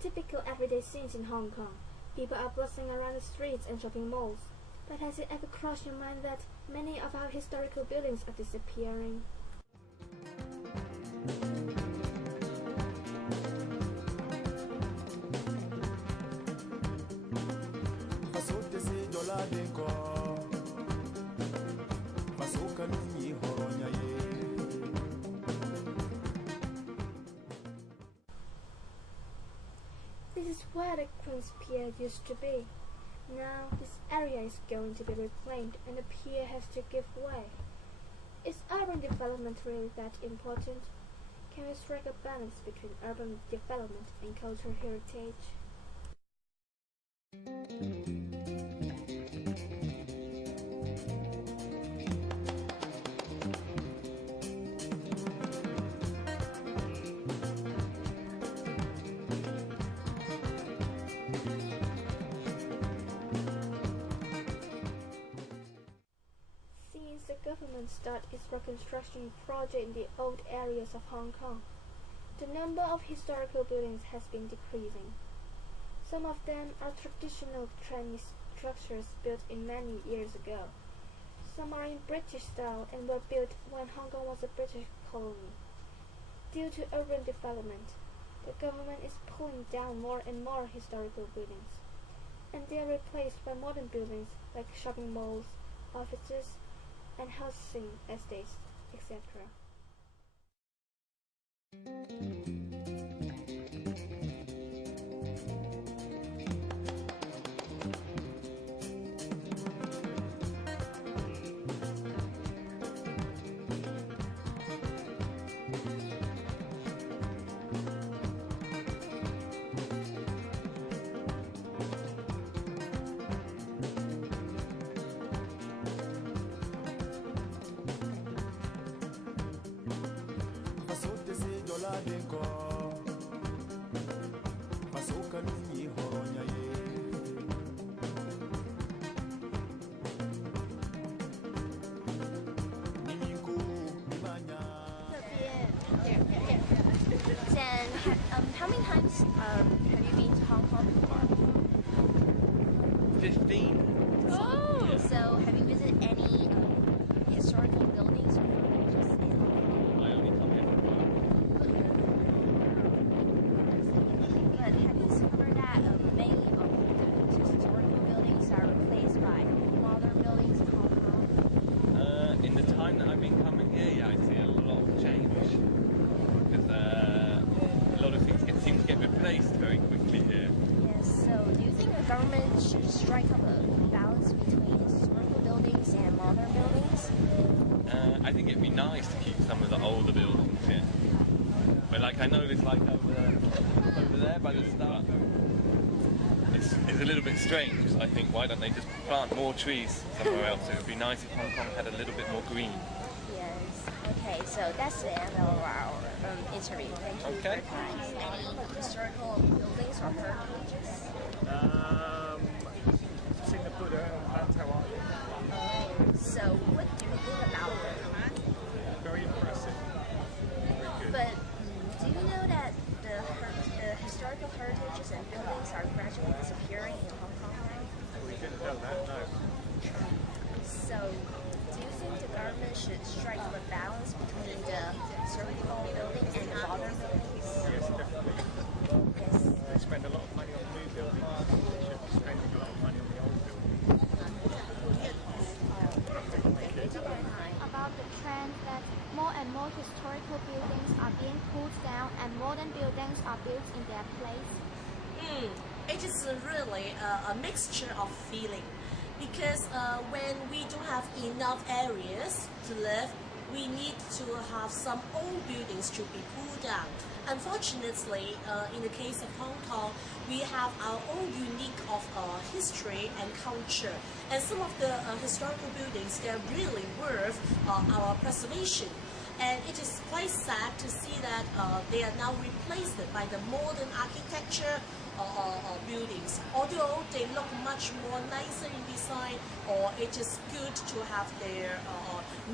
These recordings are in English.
typical everyday scenes in Hong Kong. People are bustling around the streets and shopping malls. But has it ever crossed your mind that many of our historical buildings are disappearing? This is where the Queen's Pier used to be. Now this area is going to be reclaimed and the pier has to give way. Is urban development really that important? Can we strike a balance between urban development and cultural heritage? The government started its reconstruction project in the old areas of Hong Kong. The number of historical buildings has been decreasing. Some of them are traditional Chinese structures built in many years ago. Some are in British style and were built when Hong Kong was a British colony. Due to urban development, the government is pulling down more and more historical buildings, and they are replaced by modern buildings like shopping malls, offices, and housing estates, etc. How many times have you been to Hong Kong before? 15. Oh! Yeah. So have you visited any historical buildings or villages in Hong Kong? I only come here for work. But have you discovered that many of the historical buildings are replaced by modern buildings in Hong Kong? In the time that I've been coming here, yeah, I see a lot of change. Because a lot of things seem to get replaced very quickly here. Yes, so do you think the government should strike up a balance between historical buildings and modern buildings? I think it'd be nice to keep some of the older buildings here. But like I noticed like over there by the start, it's a little bit strange. I think why don't they just plant more trees somewhere else? It would be nice if Hong Kong had a little bit more green. Okay, so that's the end of our interview. Thank you for your time. Any historical buildings or heritages? Seen the Buddha and Taiwan. So what do you think about them? Very impressive. Very good. But do you know that the historical heritages and buildings are gradually disappearing in Hong Kong? We didn't know that, no. So do you think the government should strike up a balance between the historical building and the modern buildings? Yes, definitely. Yes. They spend a lot of money on new buildings. They should be spending a lot of money on the old buildings. About the trend that more and more historical buildings are being pulled down and modern buildings are built in their place? It is really a mixture of feeling. Because when we don't have enough areas to live, we need to have some old buildings to be pulled down. Unfortunately, in the case of Hong Kong, we have our own unique of history and culture. And some of the historical buildings, they're really worth our preservation. And it is quite sad to see that they are now replaced by the modern architecture buildings. Although they look much more nicer in design, or it is good to have their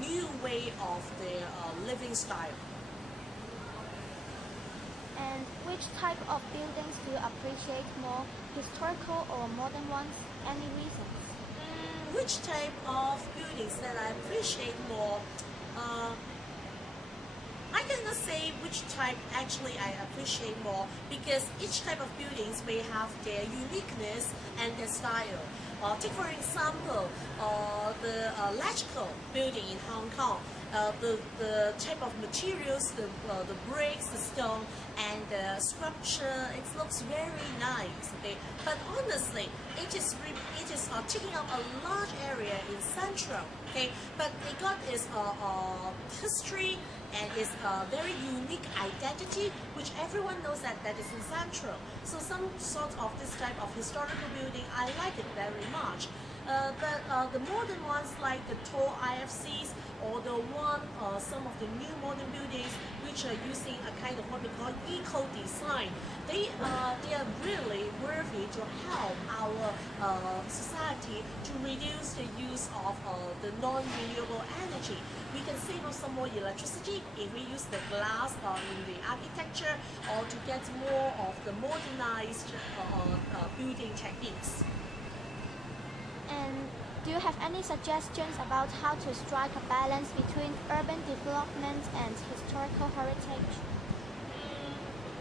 new way of their living style. And which type of buildings do you appreciate more, historical or modern ones? Any reasons? Which type of buildings that I appreciate more? I cannot say which type actually I appreciate more, because each type of buildings may have their uniqueness and their style. Take for example, the electrical building in Hong Kong. The type of materials, the bricks, the stone, and the sculpture, it looks very nice. Okay, but honestly, it is taking up a large area in Central. Okay, but it got its history and its very unique identity, which everyone knows that is in Central. So some sort of this type of historical building, I like it very much. But the modern ones like the tall IFCs or some of the new modern buildings which are using a kind of what we call eco-design, they are really worthy to help our society to reduce the use of the non-renewable energy. We can save up some more electricity if we use the glass in the architecture, or to get more of the modernized building techniques. And do you have any suggestions about how to strike a balance between urban development and historical heritage?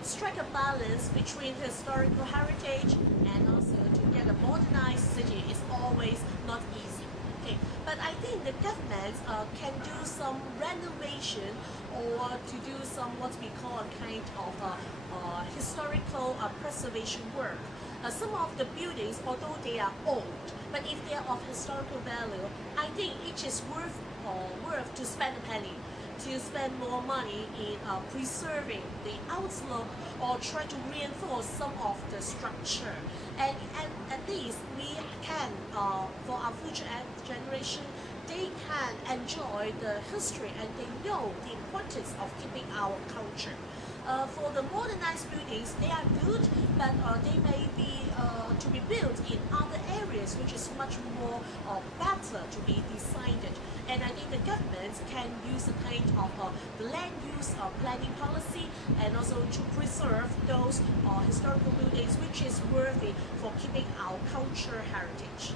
Strike a balance between historical heritage and also to get a modernized city is always not easy. Okay, but I think the government can do some renovation, or to do some what we call a kind of historical preservation work. Some of the buildings, although they are old, but if they are of historical value, I think it is worth to spend a penny, to spend more money in preserving the outlook, or try to reinforce some of the structure. And at least we can, for our future generation, they can enjoy the history and they know the importance of keeping our culture. For the modernized buildings, they are good, but they may be to be built in other areas which is much more better to be designed. And I think the government can use a kind of land use planning policy, and also to preserve those historical buildings which is worthy for keeping our culture heritage.